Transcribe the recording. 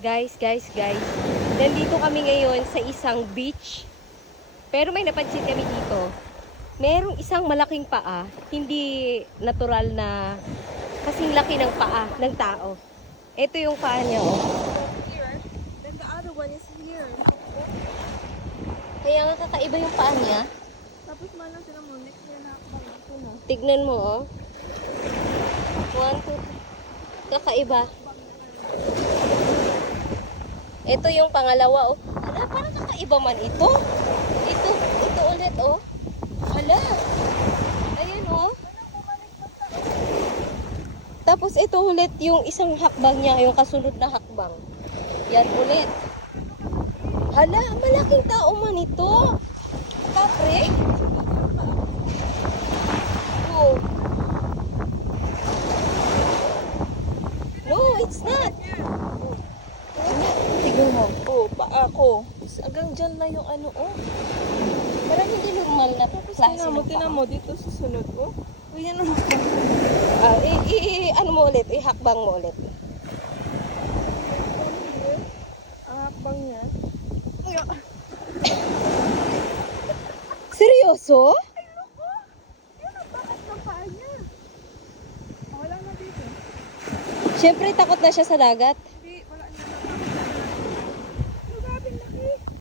Guys. Nandito kami ngayon sa isang beach. Pero may napansin kami dito. Merong isang malaking paa. Hindi natural na kasing laki ng paa ng tao. Ito yung paa niya, oh. Here. Then the other one is here. Kaya nga kakaiba yung paa niya. Tapos malang sila mo, next year na ako. Ito na. Tignan mo, oh. 1, 2, kakaiba. Ito yung pangalawa, oh. Hala, parang kakaiba man ito. Ito ulit, oh. Hala. Ayan, oh. Tapos ito ulit yung isang hakbang niya, yung kasunod na hakbang. Yan ulit. Hala, malaking tao man ito. Kapre. Oh. No, it's not. Tignan mo. Oh, paa ko. Hanggang dyan na yung ano, oh. Parang hindi normal na klase ng paa. Tinan mo, dito susunod, oh. Oh, yan ang Ano mo ulit? Ihakbang mo ulit. ang hakbang niya. Seryoso? Yan ang bakit ng paa niya. Wala na dito. Siyempre takot na siya sa dagat.